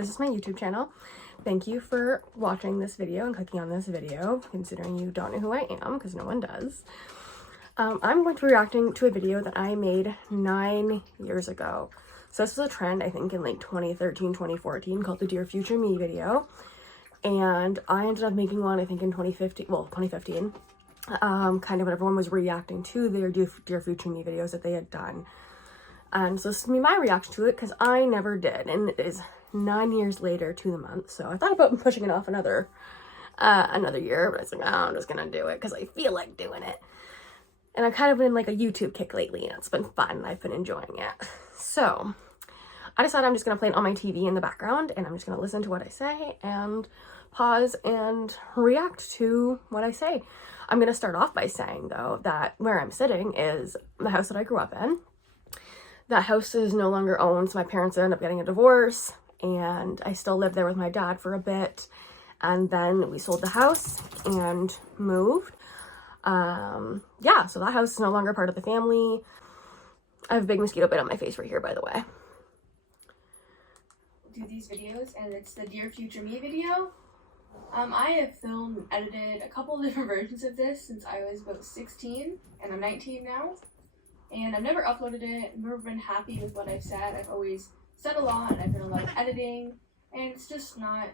this is my YouTube channel. Thank you for watching this video and clicking on this video, considering you don't know who I am, because no one does. I'm going to be reacting to a video that I made 9 years ago. So this was a trend, I think, in like 2013, 2014, called the Dear Future Me video. And I ended up making one, I think, in 2015, kind of when everyone was reacting to their Dear Future Me videos that they had done. And so this is my reaction to it, because I never did, and it is 9 years later to the month. So I thought about pushing it off another year, but I was like, oh, I'm just gonna do it because I feel like doing it. And I've kind of been in like a YouTube kick lately, and it's been fun, and I've been enjoying it. So I decided I'm just gonna play it on my TV in the background, and I'm just gonna listen to what I say and pause and react to what I say. I'm gonna start off by saying, though, that where I'm sitting is the house that I grew up in. That house is no longer owned, so my parents ended up getting a divorce, and I still lived there with my dad for a bit, and then we sold the house and moved. Yeah, so that house is no longer part of the family. I have a big mosquito bite on my face right here, by the way. Do these videos, and it's the Dear Future Me video. I have filmed and edited a couple of different versions of this since I was about 16, and I'm 19 now. And I've never uploaded it, never been happy with what I've said. I've always said a lot, and I've done a lot of editing, and it's just not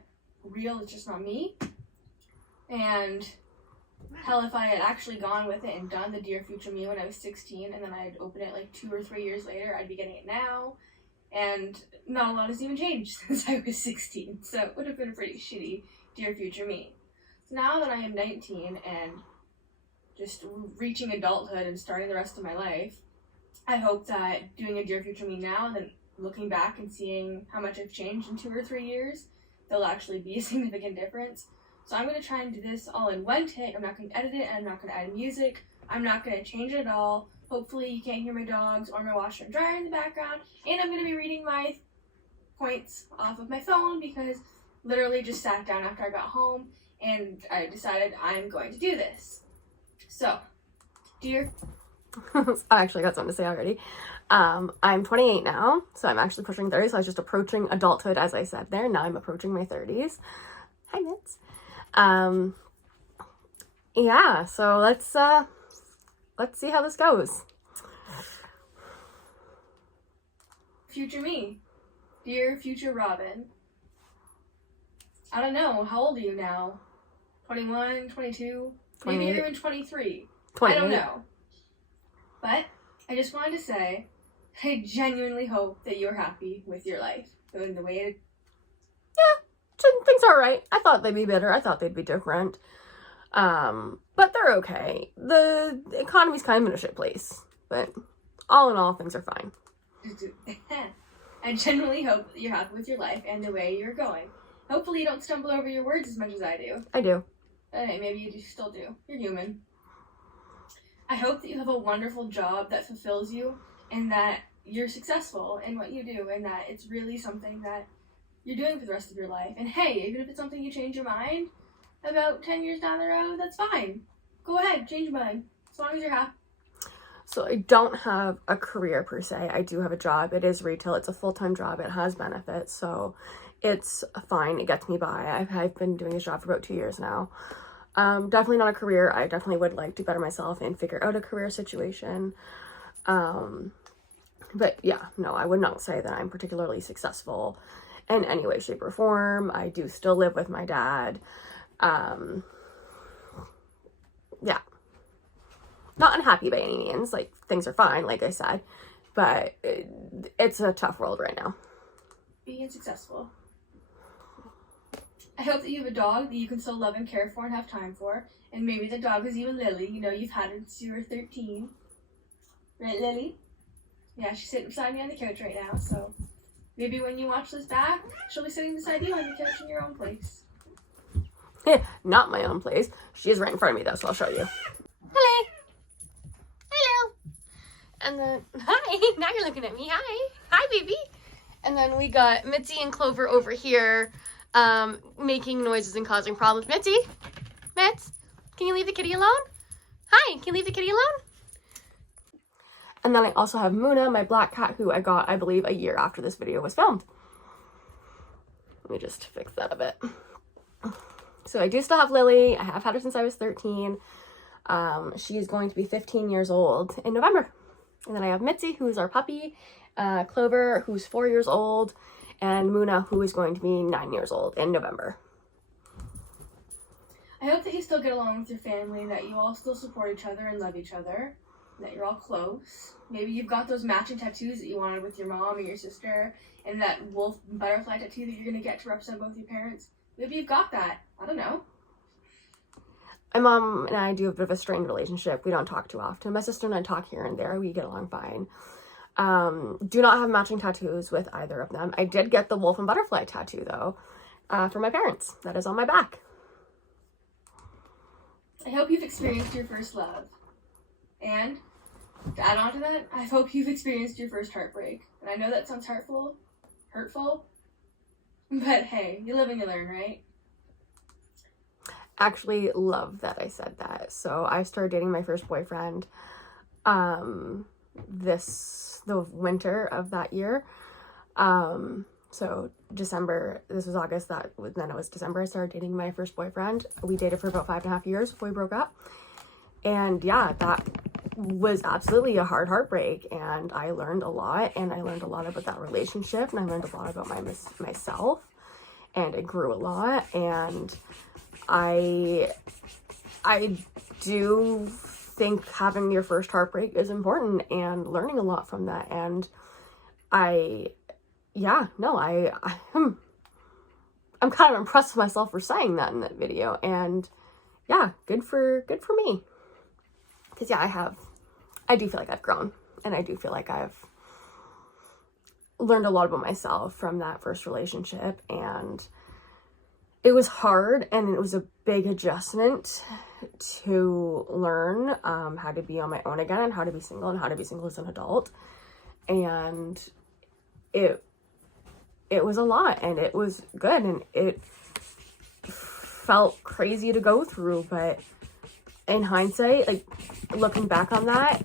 real, it's just not me. And hell, if I had actually gone with it and done the Dear Future Me when I was 16, and then I'd open it like 2 or 3 years later, I'd be getting it now. And not a lot has even changed since I was 16, so it would have been a pretty shitty Dear Future Me. So now that I am 19 and just reaching adulthood and starting the rest of my life, I hope that doing a Dear Future Me now, and then looking back and seeing how much I've changed in 2 or 3 years, there'll actually be a significant difference. So I'm going to try and do this all in one take. I'm not going to edit it, and I'm not going to add music. I'm not going to change it at all. Hopefully you can't hear my dogs or my washer and dryer in the background. And I'm going to be reading my points off of my phone because literally just sat down after I got home and I decided I'm going to do this. So, Dear... I actually got something to say already. I'm 28 now, so I'm actually pushing 30, so I was just approaching adulthood, as I said there. Now I'm approaching my 30s. Hi, Mitz. Yeah, so let's see how this goes. Future me. Dear Future Robin. I don't know, how old are you now? 21, 22? Maybe you're even 23. 28. I don't know. But I just wanted to say, I genuinely hope that you're happy with your life. Going the way it... Yeah, things are alright. I thought they'd be better. I thought they'd be different. But they're okay. The economy's kind of in a shit place. But all in all, things are fine. I genuinely hope that you're happy with your life and the way you're going. Hopefully you don't stumble over your words as much as I do. I do. Hey, maybe you still do. You're human. I hope that you have a wonderful job that fulfills you and that you're successful in what you do and that it's really something that you're doing for the rest of your life. And hey, even if it's something you change your mind about 10 years down the road, that's fine. Go ahead, change your mind. As long as you're happy. So I don't have a career per se. I do have a job. It is retail. It's a full-time job. It has benefits. So it's fine. It gets me by. I've been doing this job for about 2 years now. Definitely not a career. I definitely would like to better myself and figure out a career situation. But yeah, no, I would not say that I'm particularly successful in any way, shape, or form. I do still live with my dad. Yeah. Not unhappy by any means. Like, things are fine, like I said. But it's a tough world right now. Being successful. I hope that you have a dog that you can still love and care for and have time for. And maybe the dog is even Lily. You know, you've had her since you were 13. Right, Lily? Yeah, she's sitting beside me on the couch right now, so maybe when you watch this back, she'll be sitting beside you on the couch in your own place. Not my own place. She is right in front of me, though, so I'll show you. Hello. Hello. And then, hi. Now you're looking at me. Hi. Hi, baby. And then we got Mitzi and Clover over here making noises and causing problems. Mitzi? Mitz? Can you leave the kitty alone? Hi. Can you leave the kitty alone? And then I also have Muna, my black cat, who I got, I believe, a year after this video was filmed. Let me just fix that a bit. So I do still have Lily. I have had her since I was 13. She is going to be 15 years old in November. And then I have Mitzi, who's our puppy, Clover, who's 4 years old, and Muna, who is going to be 9 years old in November. I hope that you still get along with your family, that you all still support each other and love each other, that you're all close. Maybe you've got those matching tattoos that you wanted with your mom or your sister, and that wolf butterfly tattoo that you're going to get to represent both your parents. Maybe you've got that. I don't know. My mom and I do have a bit of a strained relationship. We don't talk too often. My sister and I talk here and there. We get along fine. Do not have matching tattoos with either of them. I did get the wolf and butterfly tattoo, though, for my parents. That is on my back. I hope you've experienced your first love. And to add on to that, I hope you've experienced your first heartbreak. And I know that sounds hurtful, but hey, you live and you learn, right? Actually love that I said that. So I started dating my first boyfriend the winter of that year. So December, this was August, then it was December, I started dating my first boyfriend. We dated for about 5.5 years before we broke up. And yeah, that was absolutely a hard heartbreak, and I learned a lot, and I learned a lot about that relationship, and I learned a lot about myself, and it grew a lot, and I do think having your first heartbreak is important and learning a lot from that. And I'm kind of impressed with myself for saying that in that video. And yeah, good for me. Because yeah, I do feel like I've grown, and I do feel like I've learned a lot about myself from that first relationship, and it was hard, and it was a big adjustment to learn how to be on my own again, and how to be single, and how to be single as an adult. And it was a lot, and it was good, and it felt crazy to go through, but in hindsight, like looking back on that,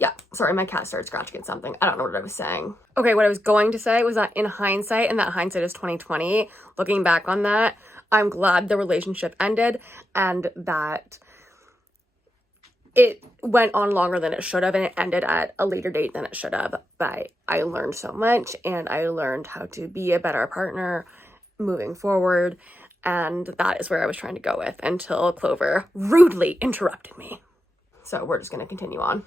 yeah, sorry, my cat started scratching at something. I don't know what I was saying. Okay, what I was going to say was that in hindsight, and that hindsight is 2020, looking back on that, I'm glad the relationship ended, and that it went on longer than it should have, and it ended at a later date than it should have. But I learned so much, and I learned how to be a better partner moving forward, and that is where I was trying to go with until Clover rudely interrupted me. So we're just going to continue on.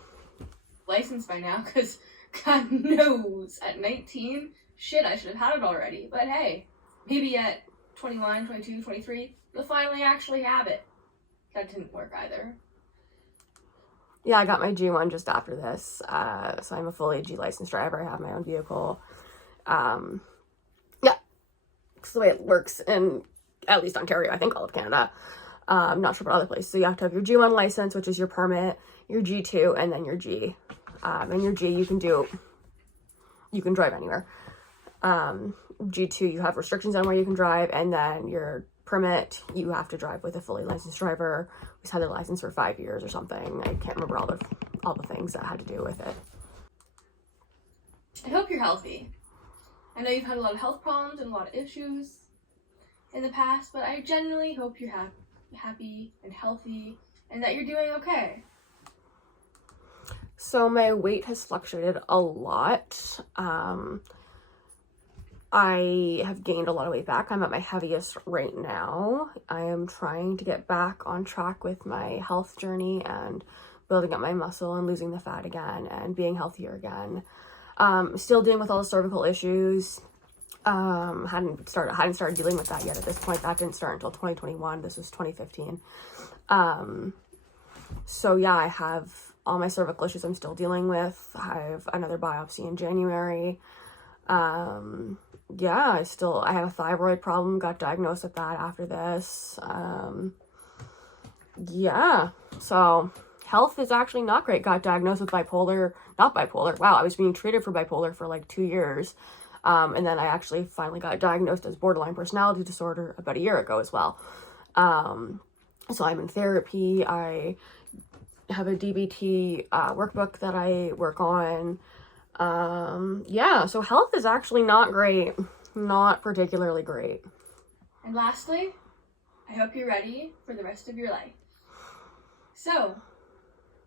Licensed by now, because God knows at 19, shit, I should have had it already. But hey, maybe at 21, 22, 23, you'll finally actually have it. That didn't work either. Yeah, I got my G1 just after this. So I'm a fully G licensed driver. I have my own vehicle. Yeah, it's the way it works in at least Ontario, I think all of Canada. I'm not sure about other places. So you have to have your G1 license, which is your permit, your G2, and then your G. And your G, you can drive anywhere. G2, you have restrictions on where you can drive, and then your permit, you have to drive with a fully licensed driver who's had their license for 5 years or something. I can't remember all the things that had to do with it. I hope you're healthy. I know you've had a lot of health problems and a lot of issues in the past, but I genuinely hope you're happy and healthy, and that you're doing okay. So my weight has fluctuated a lot. I have gained a lot of weight back. I'm at my heaviest right now. I am trying to get back on track with my health journey and building up my muscle and losing the fat again and being healthier again. Still dealing with all the cervical issues. Hadn't started dealing with that yet at this point. That didn't start until 2021. This was 2015. So yeah, I have all my cervical issues I'm still dealing with. I have another biopsy in January. Yeah, I have a thyroid problem, got diagnosed with that after this. Yeah, so health is actually not great. Got diagnosed with not bipolar. Wow, I was being treated for bipolar for like 2 years. And then I actually finally got diagnosed as borderline personality disorder about a year ago as well. So I'm in therapy. I have a DBT workbook that I work on. Yeah, so health is actually not great. Not particularly great. And lastly, I hope you're ready for the rest of your life. So,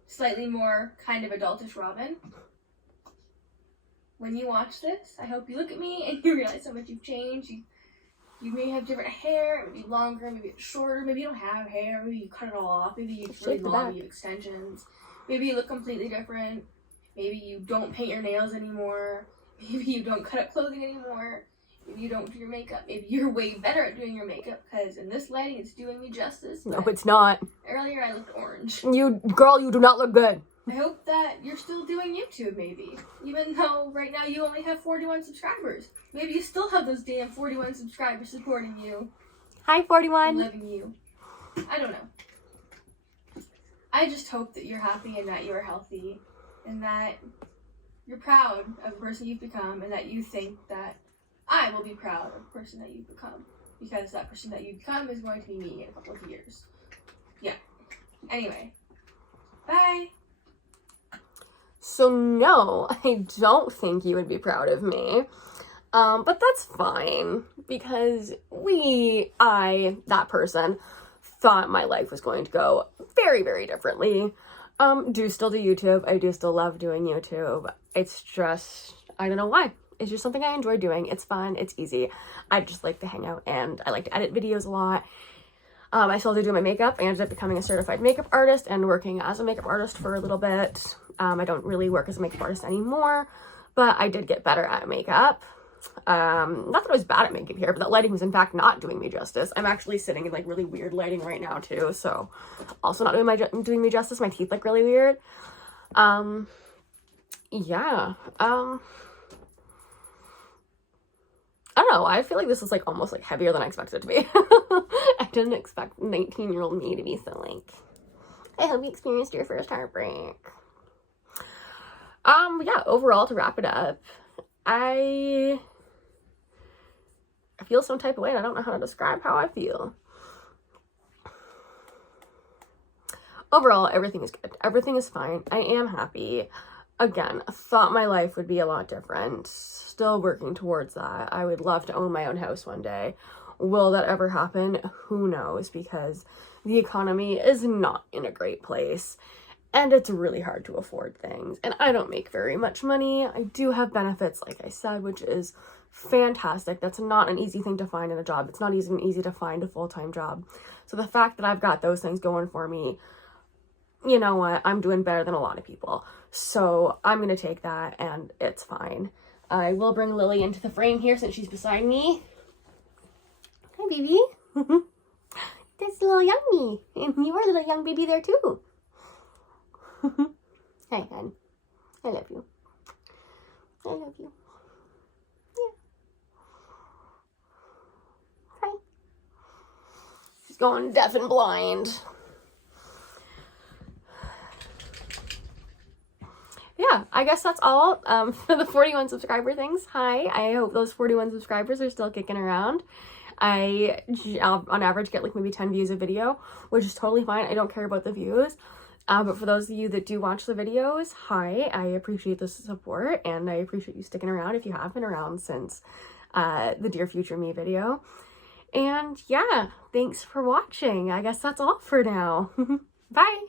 slightly more kind of adultish Robin, when you watch this, I hope you look at me and you realize how much you've changed. You may have different hair, maybe longer, maybe it's shorter, maybe you don't have hair, maybe you cut it all off, maybe it's really long, you have extensions, maybe you look completely different, maybe you don't paint your nails anymore, maybe you don't cut up clothing anymore, maybe you don't do your makeup, maybe you're way better at doing your makeup, because in this lighting it's doing me justice. No, it's not. Earlier I looked orange. Girl, you do not look good. I hope that you're still doing YouTube, maybe. Even though right now you only have 41 subscribers. Maybe you still have those damn 41 subscribers supporting you. Hi, 41. Loving you. I don't know. I just hope that you're happy and that you're healthy. And that you're proud of the person you've become. And that you think that I will be proud of the person that you've become. Because that person that you've become is going to be me in a couple of years. Yeah. Anyway. Bye. So no, I don't think you would be proud of me. But that's fine, because that person, thought my life was going to go very, very differently. Do still do YouTube. I do still love doing YouTube. It's just, I don't know why. It's just something I enjoy doing. It's fun. It's easy. I just like to hang out, and I like to edit videos a lot. I still do my makeup. I ended up becoming a certified makeup artist and working as a makeup artist for a little bit. I don't really work as a makeup artist anymore, but I did get better at makeup. Not that I was bad at makeup here, but that lighting was in fact not doing me justice. I'm actually sitting in like really weird lighting right now too, so also not doing me justice. My teeth look really weird. Yeah. I don't know, I feel like this is like almost like heavier than I expected it to be. I didn't expect 19-year-old me to be so like, I hope you experienced your first heartbreak. Yeah, overall, to wrap it up, I feel some type of way and I don't know how to describe how I feel. Overall, everything is good. Everything is fine. I am happy. Again, thought my life would be a lot different. Still working towards that. I would love to own my own house one day. Will that ever happen? Who knows, because the economy is not in a great place and it's really hard to afford things. And I don't make very much money. I do have benefits, like I said, which is fantastic. That's not an easy thing to find in a job. It's not even easy to find a full-time job. So the fact that I've got those things going for me, you know what? I'm doing better than a lot of people. So I'm going to take that and it's fine. I will bring Lily into the frame here since she's beside me. Hi, baby. That's little young me. And you are a little young baby there too. Hi, hon. I love you. I love you. Yeah. Hi. She's going deaf and blind. Yeah, I guess that's all for the 41 subscriber things. Hi, I hope those 41 subscribers are still kicking around. I, on average, get like maybe 10 views a video, which is totally fine. I don't care about the views. But for those of you that do watch the videos, hi, I appreciate the support and I appreciate you sticking around if you have been around since the Dear Future Me video. And yeah, thanks for watching. I guess that's all for now. Bye!